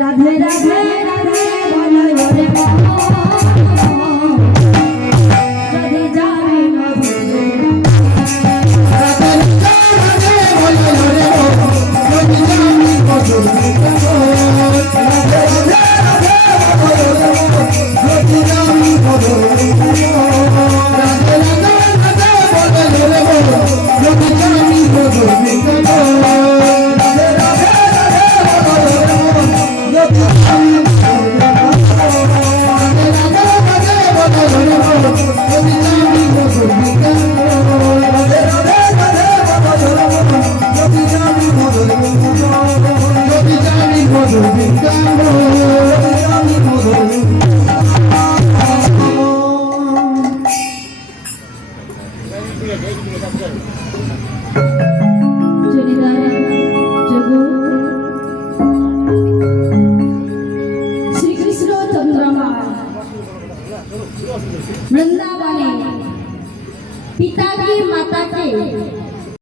রাধে রাধে রাধে বলো রে যদি যাবি মধুরে রাধে রাধে বলো রে যদি যাবি মধুরে রাধে রাধে বলো রে যদি যাবি মধুরে রাধে রাধে বলো রে যদি যাবি মধুরে শ্রীকৃষ্ণ চন্দ্রমা वृंदावने पिता की माता के